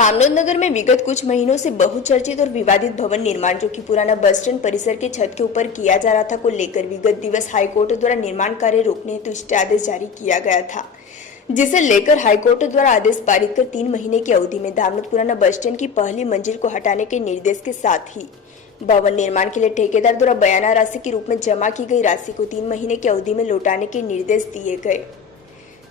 धामनोद नगर में विगत कुछ महीनों से बहुचर्चित और विवादित भवन निर्माण जो कि पुराना बस स्टैंड परिसर के छत के ऊपर किया जा रहा था को लेकर विगत दिवस हाईकोर्ट द्वारा निर्माण कार्य रोकने हेतु स्टे आदेश जारी किया गया था, जिसे लेकर हाईकोर्ट द्वारा आदेश पारित कर 3 महीने की अवधि में धामनोद पुराना बस स्टैंड की पहली मंजिल को हटाने के निर्देश के साथ ही भवन निर्माण के लिए ठेकेदार द्वारा बयाना राशि के रूप में जमा की गई राशि को 3 महीने की अवधि में लौटाने के निर्देश दिए गए।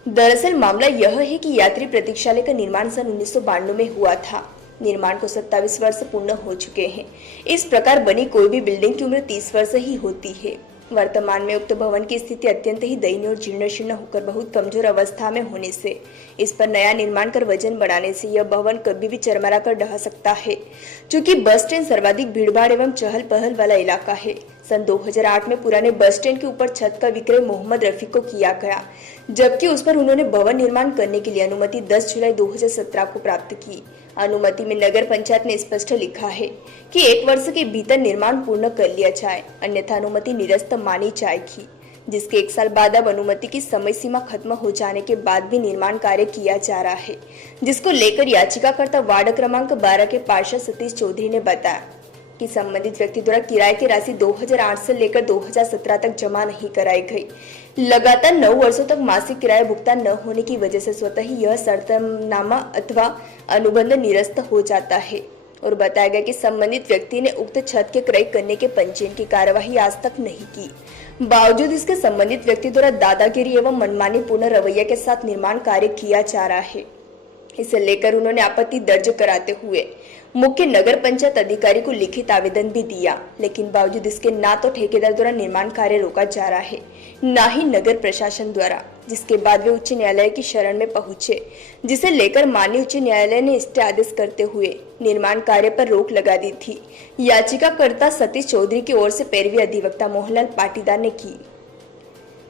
दरअसल मामला यह है कि यात्री प्रतीक्षालय का निर्माण सन 1992 में हुआ था। निर्माण को 27 वर्ष पूर्ण हो चुके हैं। इस प्रकार बनी कोई भी बिल्डिंग की उम्र 30 वर्ष ही होती है। वर्तमान में उक्त भवन की स्थिति अत्यंत ही दयनीय और जीर्ण शीर्ण होकर बहुत कमजोर अवस्था में होने से इस पर नया निर्माण कर वजन बढ़ाने से यह भवन कभी भी चरमरा कर ढह सकता है। चूँकि बस स्टैंड सर्वाधिक भीड़भाड़ एवं चहल पहल वाला इलाका है। सन 2008 में पुराने बस स्टैंड के ऊपर छत का विक्रय मोहम्मद रफी को किया गया, जबकि उस पर उन्होंने भवन निर्माण करने के लिए अनुमति 10 जुलाई 2017 को प्राप्त की। अनुमति में नगर पंचायत ने स्पष्ट लिखा है कि 1 वर्ष के भीतर निर्माण पूर्ण कर लिया जाए, अन्यथा अनुमति निरस्त मानी जाएगी। जिसके 1 साल बाद अब अनुमति की समय सीमा खत्म हो जाने के बाद भी निर्माण कार्य किया जा रहा है, जिसको लेकर याचिकाकर्ता वार्ड क्रमांक 12 के पार्षद सतीश चौधरी ने बताया कि संबंधित व्यक्ति द्वारा किराए की राशि 2008 से लेकर 2017 तक जमा नहीं कराई गई। लगातार 9 वर्षों तक मासिक किराया भुगतान न होने की वजह से स्वतः ही यह शर्तनामा अथवा अनुबंध निरस्त हो जाता है और बताया गया कि संबंधित व्यक्ति ने उक्त छत के क्रय करने के पंजीयन की कार्यवाही आज तक नहीं की। बावजूद इसके संबंधित व्यक्ति द्वारा दादागिरी एवं मनमानी पूर्ण रवैया के साथ निर्माण कार्य किया जा रहा है। इसे लेकर उन्होंने आपत्ति दर्ज कराते हुए मुख्य नगर पंचायत अधिकारी को लिखित आवेदन भी दिया, लेकिन बावजूद इसके ना तो ठेकेदार द्वारा निर्माण कार्य रोका जा रहा है, ना ही नगर प्रशासन द्वारा, जिसके बाद वे उच्च न्यायालय की शरण में पहुंचे, जिसे लेकर माननीय उच्च न्यायालय ने स्टे आदेश करते हुए निर्माण कार्य पर रोक लगा दी थी। याचिकाकर्ता सतीश चौधरी की ओर से पैरवी अधिवक्ता मोहनलाल पाटीदार ने की।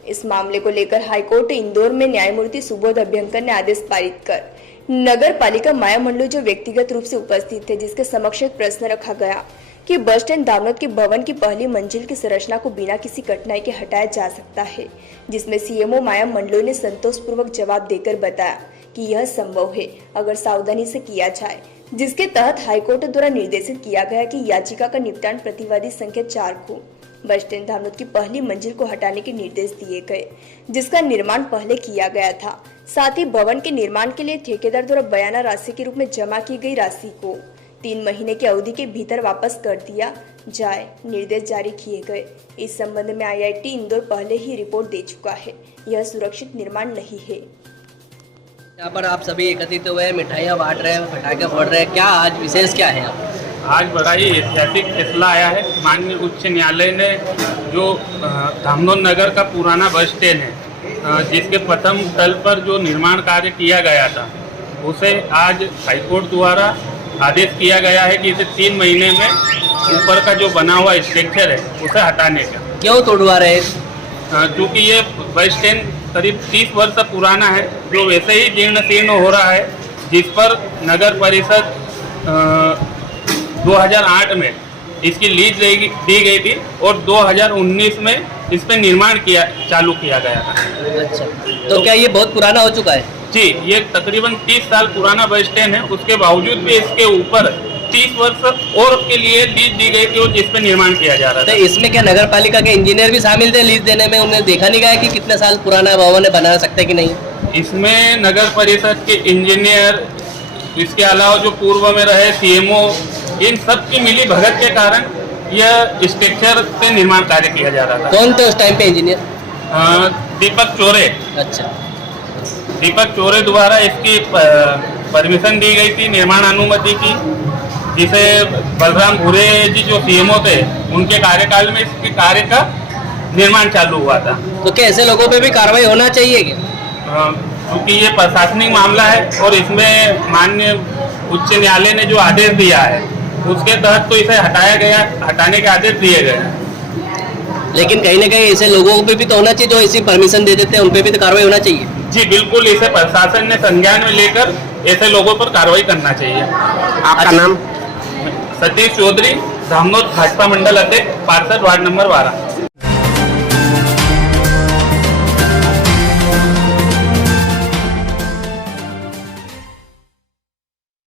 इस मामले को लेकर हाईकोर्ट इंदौर में न्यायमूर्ति सुबोध अभ्यंकर ने आदेश पारित कर नगर पालिका माया मंडल जो व्यक्तिगत रूप से उपस्थित थे, जिसके समक्ष एक प्रश्न रखा गया कि बस स्टैंड धामनोद के भवन की पहली मंजिल की संरचना को बिना किसी कठिनाई के हटाया जा सकता है, जिसमें सीएमओ माया मंडल ने संतोषपूर्वक जवाब देकर बताया कि यह संभव है अगर सावधानी से किया जाए, जिसके तहत हाईकोर्ट द्वारा निर्देशित किया गया कि याचिका का निपटान प्रतिवादी संख्या 4 को बस स्टैंड धामनोद की पहली मंजिल को हटाने के निर्देश दिए गए, जिसका निर्माण पहले किया गया था। साथ ही भवन के निर्माण के लिए ठेकेदार द्वारा बयाना राशि के रूप में जमा की गई राशि को 3 महीने की अवधि के भीतर वापस कर दिया जाए निर्देश जारी किए गए। इस संबंध में आईआईटी इंदौर पहले ही रिपोर्ट दे चुका है। यह सुरक्षित निर्माण नहीं है। यहाँ पर आप सभी एकत्रित हुए मिठाइयाँ बांट रहे हैं, पटाखे फोड़ रहे हैं, क्या आज विशेष क्या है? आज बड़ा ही ऐतिहासिक फैसला आया है। माननीय उच्च न्यायालय ने जो धामनोद नगर का पुराना बस स्टैंड है, जिसके प्रथम तल पर जो निर्माण कार्य किया गया था, उसे आज हाईकोर्ट द्वारा आदेश किया गया है कि इसे 3 महीने में ऊपर का जो बना हुआ स्ट्रक्चर है उसे हटाने का। क्यों तोड़वा रहे हैं? क्योंकि ये बस स्टैंड करीब 30 वर्ष पुराना है, जो वैसे ही जीर्ण शीर्ण हो रहा है, जिस पर नगर परिषद 2008 में इसकी लीज दी गई थी और 2019 में इस पर निर्माण चालू किया गया था। अच्छा, तो क्या ये बहुत पुराना हो चुका है? जी, ये तकरीबन 30 साल पुराना बस स्टैंड है। उसके बावजूद भी इसके ऊपर 30 वर्ष और के लिए लीज दी गई थी और जिस पर निर्माण किया जा रहा था। तो इसमें क्या नगर पालिका के इंजीनियर भी शामिल थे लीज देने में? उन्हें देखा नहीं गया कि कितने साल पुराना भवन बना सकते कि नहीं? इसमें नगर परिषद के इंजीनियर, इसके अलावा जो पूर्व में रहे सीएमओ, इन सब की मिली भगत के कारण यह स्ट्रक्चर से निर्माण कार्य किया जा रहा था। कौन थे उस टाइम पे इंजीनियर? दीपक चोरे। अच्छा, दीपक चोरे द्वारा इसकी परमिशन दी गई थी, निर्माण अनुमति की, जिसे बलराम भूरे जी जो सीएमओ थे उनके कार्यकाल में इसके कार्य का निर्माण चालू हुआ था। तो क्या ऐसे लोगों पे भी कार्रवाई होना चाहिए क्या? क्योंकि ये प्रशासनिक मामला है और इसमें माननीय उच्च न्यायालय ने जो आदेश दिया है उसके तहत तो इसे हटाने के आदेश दिए गए हैं। लेकिन कहीं ना कहीं ऐसे लोगों पे भी तो होना चाहिए जो ऐसी परमिशन दे देते हैं, उन पे भी तो कार्रवाई होना चाहिए। जी बिल्कुल, इसे प्रशासन ने संज्ञान में लेकर ऐसे लोगों पर कार्रवाई करना चाहिए। आपका नाम? सतीश चौधरी, धामनोद भाजपा मंडल अध्यक्ष, पार्षद वार्ड नंबर 12।